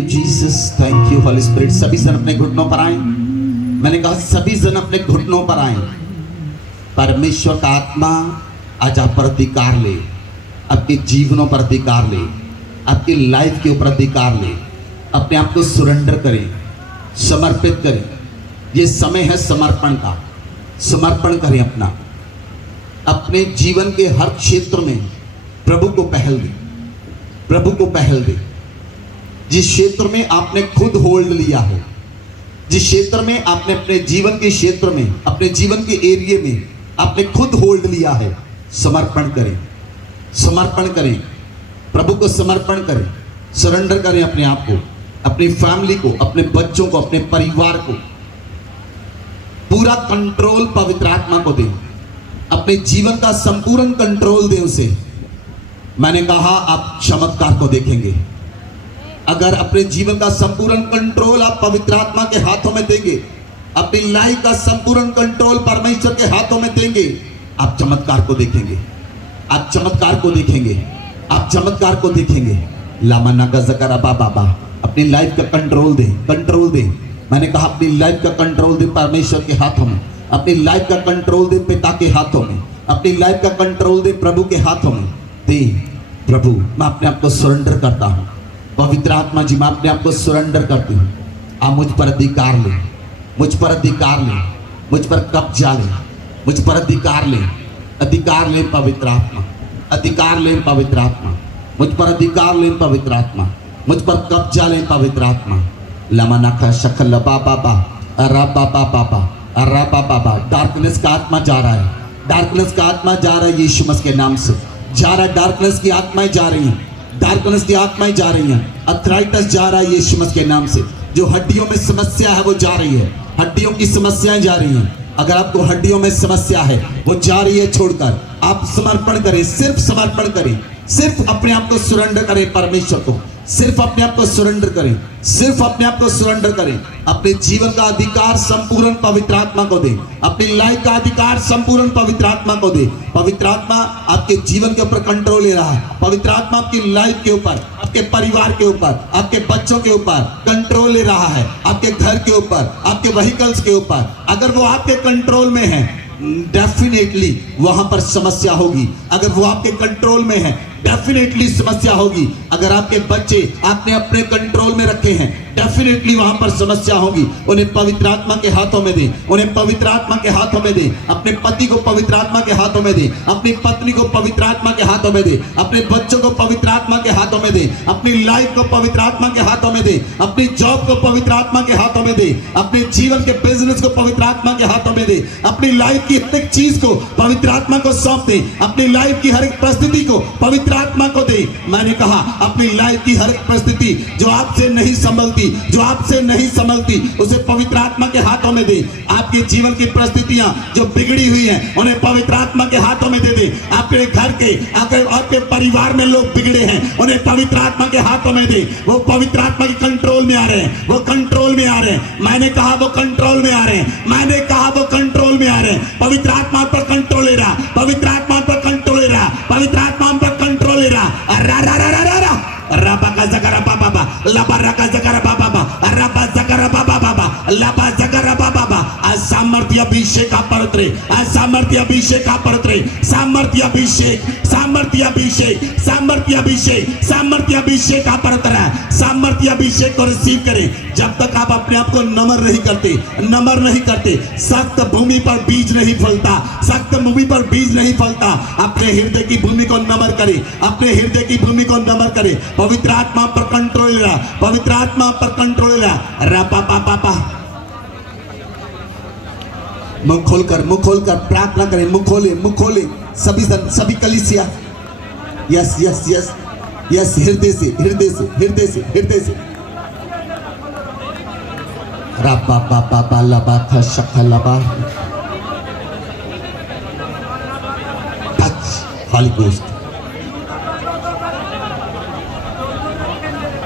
You Jesus, thank you Holi spirit. सभी जन अपने घुटनों पर आए। मैंने कहा सभी जन अपने घुटनों पर आए। परमेश्वर का आत्मा आज आप पर अधिकार ले, आपके जीवनों पर अधिकार ले, आपकी लाइफ के ऊपर अधिकार ले। अपने आप को सरेंडर करें, समर्पित करें। ये समय है समर्पण का। समर्पण करें अपना, अपने जीवन के हर क्षेत्र में प्रभु को पहल दें, प्रभु को पहल दें। जिस क्षेत्र में आपने खुद होल्ड लिया है, जिस क्षेत्र में आपने अपने जीवन के क्षेत्र में, अपने जीवन के एरिया में आपने खुद होल्ड लिया है, समर्पण करें, समर्पण करें, प्रभु को समर्पण करें, सरेंडर करें अपने आप को, अपनी फैमिली को, अपने बच्चों को, अपने परिवार को। पूरा कंट्रोल पवित्र आत्मा को दें, अपने जीवन का संपूर्ण कंट्रोल दें उसे। मैंने कहा आप चमत्कार को देखेंगे। अगर अपने जीवन का संपूर्ण कंट्रोल आप पवित्र आत्मा के हाथों में देंगे, अपनी लाइफ का संपूर्ण कंट्रोल परमेश्वर के हाथों में देंगे, आप चमत्कार को देखेंगे, आप चमत्कार को देखेंगे, आप चमत्कार को देखेंगे। लामाना गजकरा बाबा, अपनी लाइफ का कंट्रोल दें, कंट्रोल दें। मैंने कहा अपनी लाइफ का कंट्रोल दें परमेश्वर के हाथों में, अपनी लाइफ का कंट्रोल दें पिता के हाथों में, अपनी लाइफ का कंट्रोल दें प्रभु के हाथों में। दे प्रभु, मैं अपने आप को सरेंडर करता हूँ। पवित्र आत्मा जी, मैं अपने आप को सरेंडर करती हूँ। आप मुझ पर अधिकार ले, मुझ पर अधिकार ले, मुझ पर कब्जा ले, मुझ पर अधिकार ले, अधिकार ले पवित्र आत्मा, अधिकार ले पवित्र आत्मा, मुझ पर अधिकार ले पवित्र आत्मा, मुझ पर कब्जा ले पवित्र आत्मा। लमना का शकल बाबा बाबा, डार्कनेस का आत्मा जा रहा है, डार्कनेस का आत्मा जा रहा है, यीशु मसीह के नाम से जा रहा है। डार्कनेस की आत्माएं जा रही हैं, डार्कनेस की आत्माएं जा रही हैं। अर्थराइटिस जा रहा है यीशु मसीह के नाम से। जो हड्डियों में समस्या है वो जा रही है, हड्डियों की समस्याएं जा रही हैं। अगर आपको हड्डियों में समस्या है वो जा रही है छोड़कर। आप समर्पण करें, सिर्फ समर्पण करें, सिर्फ अपने आप को सरेंडर करें परमेश्वर को, सिर्फ अपने आप को सरेंडर करें, सिर्फ अपने आप को सरेंडर करें। अपने जीवन का अधिकार संपूर्ण पवित्र आत्मा को दें, अपनी लाइफ का अधिकार संपूर्ण पवित्र आत्मा को दें। पवित्र आत्मा आपके जीवन के ऊपर कंट्रोल ले रहा है। पवित्र आत्मा आपकी लाइफ के ऊपर, आपके परिवार के ऊपर, आपके बच्चों के ऊपर कंट्रोल ले रहा है, आपके घर के ऊपर, आपके व्हीकल्स के ऊपर। अगर वो आपके कंट्रोल में है, डेफिनेटली वहां पर समस्या होगी। अगर वो आपके कंट्रोल में है, डेफिनेटली समस्या होगी। अगर आपके बच्चे आपने अपने कंट्रोल में रखे हैं, डेफिनेटली वहां पर समस्या होगी। उन्हें पवित्र आत्मा के हाथों में दें, उन्हें पवित्र आत्मा के हाथों में दें। अपने पति को पवित्र आत्मा के हाथों में दें, अपनी पत्नी को पवित्र आत्मा के हाथों में दें, अपने बच्चों को पवित्र आत्मा के हाथों में दें, अपनी लाइफ को पवित्र आत्मा के हाथों में दें, अपनी जॉब को पवित्र आत्मा के हाथों में दें, अपने जीवन के बिजनेस को पवित्र आत्मा के हाथों में दें, अपनी लाइफ की हर एक चीज को पवित्र आत्मा को सौंप दें, अपनी लाइफ की हर एक परिस्थिति को पवित्र आत्मा को दे। मैंने कहा अपनी लाइफ की हर एक परिस्थिति जो आपसे नहीं संभलती, जो आपसे नहीं संभलती, उसे पवित्र आत्मा के हाथों में दे। आपके जीवन की परिस्थितियां जो बिगड़ी हुई हैं उन्हें पवित्र आत्मा के हाथों में दे दे। आपके घर के, आपके परिवार में लोग बिगड़े हैं, उन्हें पवित्र आत्मा के हाथों में दे। वो पवित्र आत्मा के कंट्रोल में आ रहे हैं, वो कंट्रोल में आ रहे हैं। मैंने कहा वो कंट्रोल में आ रहे हैं, मैंने कहा वो कंट्रोल में आ रहे हैं। पवित्र आत्मा पर कंट्रोल ले रहा, पवित्र आत्मा पर कंट्रोल ले रहा, पवित्र आत्मा पर कंट्रोल ले रहा। रबा का जगरा बाबा, लबा रका जगरा बाबा, रबा जगरा बाबा, लबा जगरा बाबा। सामर्थ्य अभिषेक का परत्रे, सामर्थ्य अभिषेक का परत्रे, सामर्थ्य अभिषेक, सामर्थ्य अभिषेक, सामर्थ्य अभिषेक, सामर्थ्य अभिषेक का परत्रा, सामर्थ्य अभिषेक को रिसीव करें। जब तक आप अपने आप को नम्र नहीं करते, नम्र नहीं करते, सख्त भूमि पर बीज नहीं फलता, सख्त भूमि पर बीज नहीं फलता। अपने हृदय की भूमि को नम्र करें, अपने हृदय की भूमि को नम्र करें। पवित्र आत्मा पर कंट्रोल रहा, पवित्र आत्मा पर कंट्रोल रहा। रपा पापा, मुंह खोलकर प्रार्थना करें। मुंह खोले सभी सभी कलीसिया। यस यस यस यस, हृदय से, हृदय से, हृदय से, हृदय से। रपा पापा लबा था शकलबा। टच हॉली गोस्ट,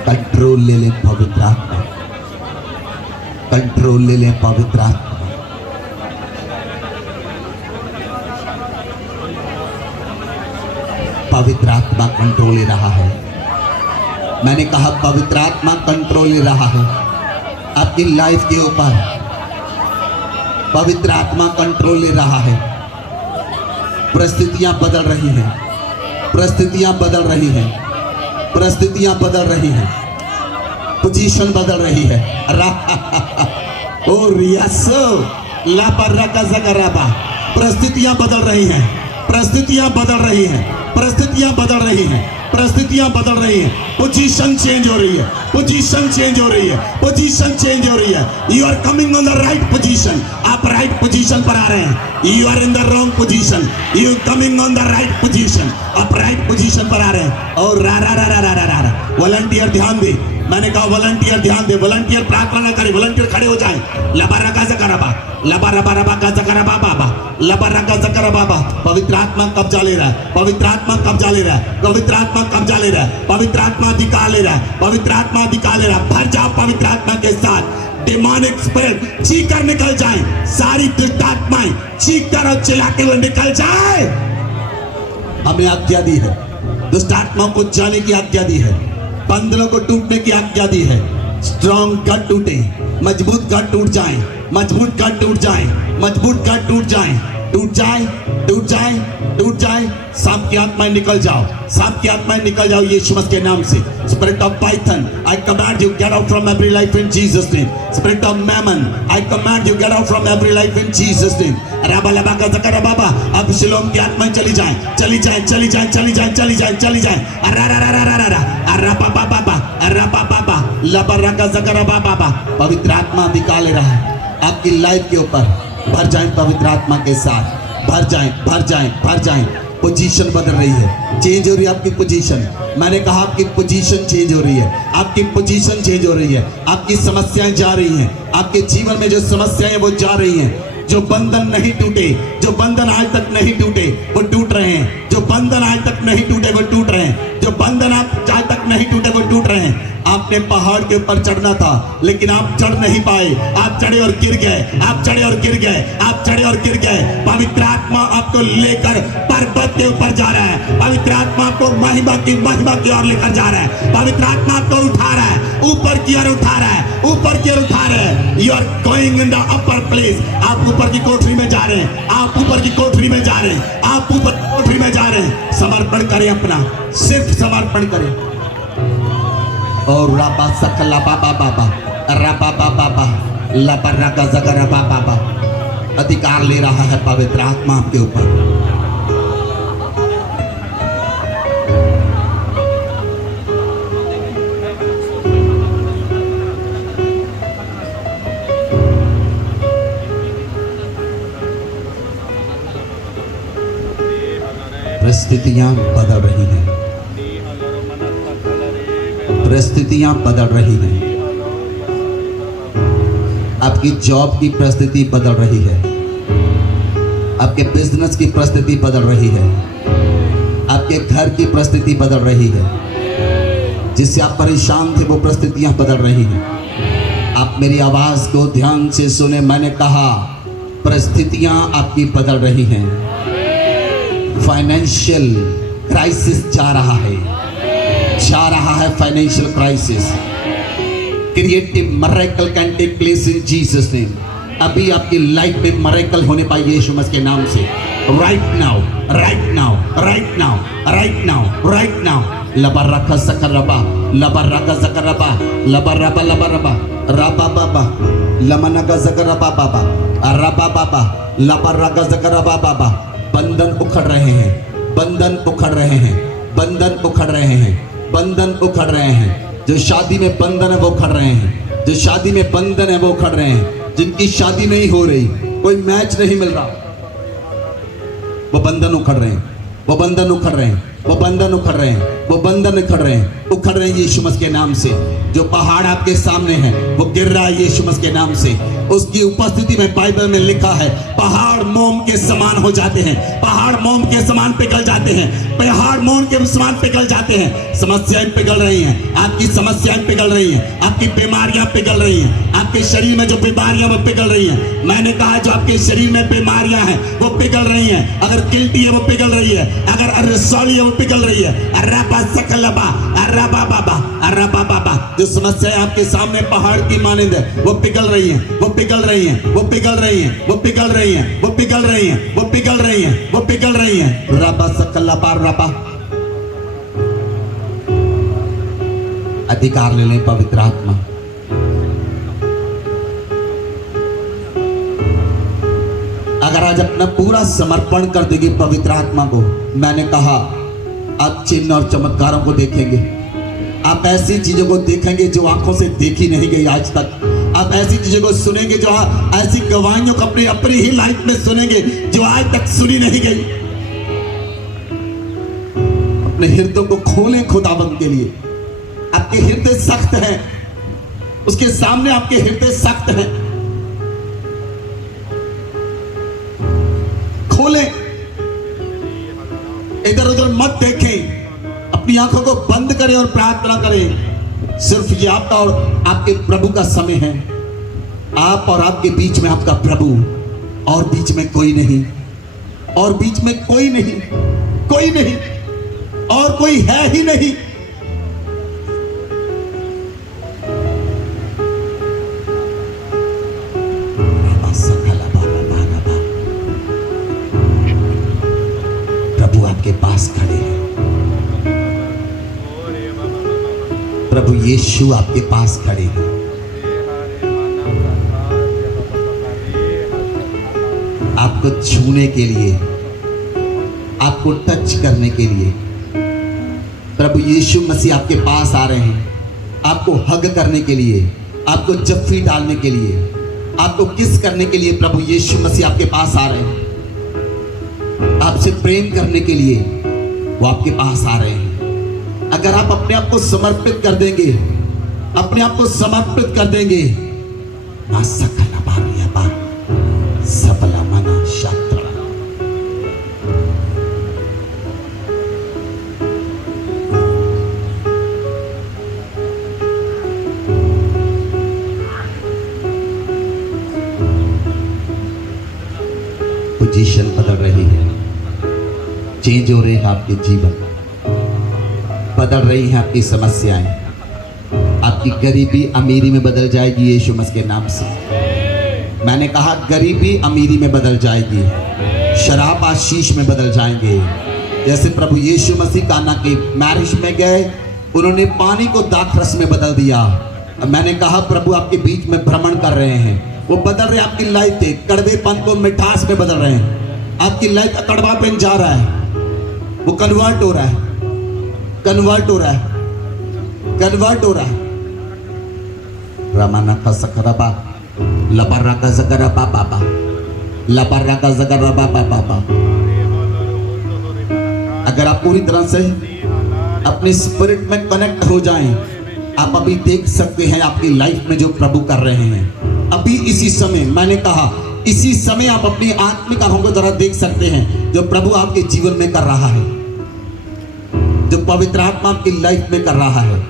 कंट्रोल ले ले पवित्र आत्मा, कंट्रोल ले ले पवित्र आत्मा। पवित्र आत्मा कंट्रोल ले रहा है, मैंने कहा पवित्र आत्मा कंट्रोल ले रहा है आपकी लाइफ के ऊपर। पवित्र आत्मा कंट्रोल ले रहा है। परिस्थितियां बदल रही हैं, परिस्थितियां बदल रही हैं, परिस्थितियां बदल रही हैं, पोजीशन बदल रही है। ओ रियासो लापरा का जगराबा, परिस्थितियां बदल रही हैं, परिस्थितियां बदल रही हैं, परिस्थितियां बदल रही हैं, परिस्थितियां बदल रही हैं। पोजीशन चेंज हो रही है, पोजीशन चेंज हो रही है, पोजीशन चेंज हो रही है। You are coming on the right position, आप राइट पोजीशन पर आ रहे हैं। You are in the wrong position, you coming on the right position, आप राइट पोजीशन पर आ रहे हैं। और रा रा रा रा रा रा रा वॉलंटियर ध्यान दे, मैंने कहा वॉलंटियर ध्यान दे, वॉलंटियर प्रार्थना न करे, वॉलंटियर खड़े हो जाए। लबारा का जकराबा, लबारा बाबा का जकराबा बाबा, लबारा का जकरा बाबा। पवित्र आत्मा कब्जा ले रहा है, पवित्र आत्मा कब्जा ले रहा है, पवित्र आत्मा कब्जा ले रहा है, पवित्र आत्मा अधिकार ले रहा है, पवित्र आत्मा अधिकार ले रहा है। भर जाओ पवित्र आत्मा के साथ। डिमोनिक स्पिरिट चीख कर निकल जाए, सारी दुष्ट आत्माएं चीख कर और चिल्लाते हुए निकल जाए। हमने आज्ञा दी है, दुष्ट आत्माओं को जाने की आज्ञा दी है, बंधनों को टूटने की आज्ञा दी है। स्ट्रॉन्ग गढ़ टूटे, मजबूत गढ़ टूट जाए, मजबूत गढ़ टूट जाए, मजबूत गढ़ टूट जाए, टूट जाए, टूट जाए, टूट जाए। सांप की आत्माएं निकल जाओ, सांप की आत्माएं निकल जाओ यीशु मसीह के नाम से। Spirit of python, I command you get out from every life in Jesus name. Spirit of mammon, I command you get out from every life in Jesus name. राबा लबा का जकरा बाबा, अब शिलोम की आत्माएं चली जाएं, चली जाएं, चली जाएं, चली जाएं, चली जाएं, चली जाएं। अरा रा रा रा रा रा, अरा बाबा बाबा, अरा बाबा बाबा, लबा का जकरा बाबा। पवित्र आत्मा अधिकार ले रहा है आपकी लाइफ के ऊपर। भर जाएं पवित्र आत्मा के साथ, भर जाएं, भर जाएं, भर जाएं। पोजीशन बदल रही है, चेंज हो रही है आपकी पोजीशन। मैंने कहा आपकी पोजीशन चेंज हो रही है, आपकी पोजीशन चेंज हो रही है। आपकी समस्याएं जा रही हैं, आपके जीवन में जो समस्याएं वो जा रही हैं। जो बंधन नहीं टूटे, जो बंधन आज तक नहीं टूटे वो टूट रहे हैं, जो बंधन आज तक नहीं टूटे वो टूट रहे हैं, जो बंधन आप आज तक नहीं टूटे वो टूट रहे हैं। आपने पहाड़ के ऊपर चढ़ना था लेकिन आप चढ़ नहीं पाए, आप चढ़े और गिर गए, आप चढ़े और गिर गए, आप चढ़े और गिर गए। पवित्र आत्मा आपको लेकर पर्वत के ऊपर जा रहा है, पवित्र आत्मा आपको महिमा की ओर लेकर जा रहा है, पवित्र आत्मा आपको उठा रहा है, ऊपर की ओर उठा रहा है, ऊपर की ओर उठा रहा है। You are going in the upper place, आप ऊपर की कोठरी में जा रहे हैं, आप ऊपर की कोठरी में जा रहे हैं, आप ऊपर कोठरी में जा रहे हैं। समर्पण करें अपना, सिर्फ समर्पण करें। और राबा सकला बाबा बाबा, राबा बाबा, लबरा का जगरा बाबा। अधिकार ले रहा है पवित्र आत्मा आपके ऊपर। परिस्थितियां बदल रही हैं, परिस्थितियां बदल रही हैं। आपकी जॉब की परिस्थिति बदल रही है, आपके बिजनेस की परिस्थिति बदल रही है, आपके घर की परिस्थिति बदल रही है। जिससे आप परेशान थे वो परिस्थितियां बदल रही हैं। आप मेरी आवाज को ध्यान से सुने, मैंने कहा परिस्थितियां आपकी बदल रही हैं। फाइनेंशियल क्राइसिस जा रहा है, जा रहा है financial crisis. Creative miracle can take place in Jesus name. अभी आपकी लाइफ में मिरेकल होने पाए यीशु मसीह के नाम से। Right now, right now, right now, right now, right now. लबरा का सकरबा, लबरा का सकरबा, लबरा लबरबा, राबा बाबा, लमना का सकरबा बाबा, राबा बाबा, लबरा का सकरबा बाबा। बंधन उखड़ रहे हैं, बंधन उखड़ रहे हैं, बंधन उखड़ रहे हैं, बंधन उखड़ रहे हैं। जो शादी में बंधन है वो उखड़ रहे हैं, जो शादी में बंधन है वो उखड़ रहे हैं। जिनकी शादी नहीं हो रही, कोई मैच नहीं मिल रहा, वो बंधन उखड़ रहे हैं, वो बंधन उखड़ रहे हैं, वो बंधन उखड़ रहे हैं, वो बंधन उखड़ रहे हैं, उखड़ रहे हैं यीशु मसीह के नाम से। जो पहाड़ आपके सामने है वो गिर रहा है यीशु मसीह के नाम से। उसकी उपस्थिति में बाइबल में लिखा है पहाड़ मोम के समान हो जाते हैं, पहाड़ मोम के समान पिघल जाते हैं, पहाड़ मोम के समान पिघल जाते हैं। समस्याएं पिघल रही हैं, आपकी समस्याएं पिघल रही हैं, आपकी बीमारियां पिघल रही हैं, आपके शरीर में जो बीमारियां वो पिघल रही हैं। मैंने कहा जो आपके शरीर में बीमारियां हैं वो पिघल रही हैं। अगर गिल्टी है वो पिघल रही है, अगर रसौली है वो पिघल रही है। अरबा सकलबा अरबा बाबा अरबा बाबा। जो समस्याएं आपके सामने पहाड़ की मानिंद है वो पिघल रही हैं, वो पिघल रही हैं, वो पिघल रही हैं, वो पिघल रही हैं, वो पिघल रही हैं, वो पिघल रही हैं, वो पिघल रही हैं। रबा सकलबा रबा। अधिकार ले लें पवित्र आत्मा। अगर आज अपना पूरा समर्पण कर देगी पवित्र आत्मा को, मैंने कहा आप चिन्ह और चमत्कारों को देखेंगे। आप ऐसी चीजों को देखेंगे जो आंखों से देखी नहीं गई आज तक। आप ऐसी चीजों को सुनेंगे जो ऐसी गवाहियों को अपनी ही लाइफ में सुनेंगे जो आज तक सुनी नहीं गई। अपने हृदय को खोलें खुदावंद के लिए। आपके हृदय सख्त हैं, उसके सामने आपके हृदय सख्त हैं। खोलें, इधर उधर मत देखें, अपनी आंखों को बंद करें और प्रार्थना करें। सिर्फ ये आपका और आपके प्रभु का समय है। आप और आपके बीच में आपका प्रभु, और बीच में कोई नहीं, और बीच में कोई नहीं, कोई नहीं, और कोई है ही नहीं। प्रभु आपके पास खड़े हैं। प्रभु यीशु आपके पास खड़े हैं। आपको छूने के लिए, आपको टच करने के लिए प्रभु यीशु मसीह आपके पास आ रहे हैं। आपको हग करने के लिए, आपको जफ्फी डालने के लिए, आपको किस करने के लिए प्रभु यीशु मसीह आपके पास आ रहे हैं। आपसे प्रेम करने के लिए वो आपके पास आ रहे हैं। अगर आप अपने आप को समर्पित कर देंगे, अपने आप को समर्पित कर देंगे, ना सकला बारिया बा सबला मना शास्त्र। पोजीशन बदल रही है, चेंज हो रहे हैं आपके जीवन, बदल रही हैं आपकी समस्याएं। आपकी गरीबी अमीरी में बदल जाएगी यीशु मसीह के नाम से। मैंने कहा गरीबी अमीरी में बदल जाएगी, शराब आशीष में बदल जाएंगे। जैसे प्रभु यीशु मसीह काना के मैरिज में गए, उन्होंने पानी को दाखरस में बदल दिया। मैंने कहा प्रभु आपके बीच में भ्रमण कर रहे हैं, वो बदल रहे आपकी लाइफ के कड़वेपन को मिठास में बदल रहे हैं। आपकी लाइफ का कड़वापन जा रहा है, वो कन्वर्ट हो रहा है, कन्वर्ट हो रहा है, कन्वर्ट हो रहा है। रमाना का सकरबा लबर्रा का जगरबा बाबा, लबर्रा का जगरबा बाबा। अगर आप पूरी तरह से अपने स्पिरिट में कनेक्ट हो जाएं, आप अभी देख सकते हैं आपकी लाइफ में जो प्रभु कर रहे हैं। अभी इसी समय, मैंने कहा इसी समय आप अपनी आत्मिक आंखों के द्वारा देख सकते हैं जो प्रभु आपके जीवन में कर रहा है, जो पवित्र आत्मा आपकी लाइफ में कर रहा है।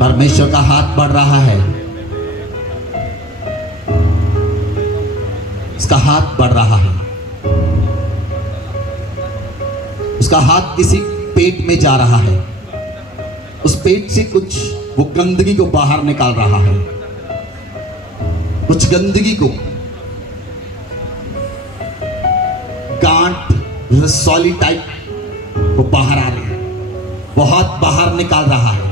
परमेश्वर का हाथ बढ़ रहा है, उसका हाथ बढ़ रहा है। उसका हाथ किसी पेट में जा रहा है, उस पेट से कुछ वो गंदगी को बाहर निकाल रहा है, कुछ गंदगी को, गांठ रसौली टाइप वो बाहर आ रही है, वो हाथ बाहर निकाल रहा है।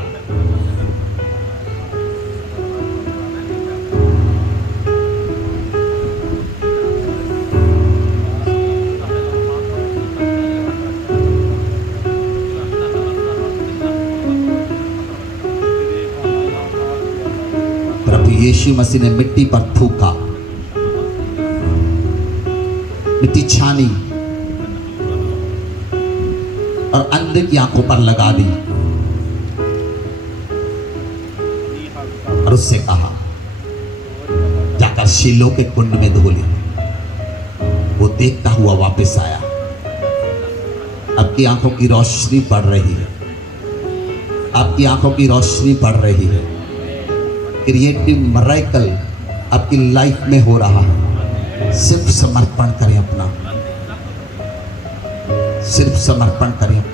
यीशु मसीह ने मिट्टी पर थूका, मिट्टी छानी और अंधे की आंखों पर लगा दी और उससे कहा जाकर शीलो के कुंड में धो ले। वो देखता हुआ वापस आया। अब की आंखों की रोशनी बढ़ रही है, आपकी आंखों की रोशनी बढ़ रही है। क्रिएटिव मिरेकल आपकी लाइफ में हो रहा है। सिर्फ समर्पण करें अपना, सिर्फ समर्पण करें।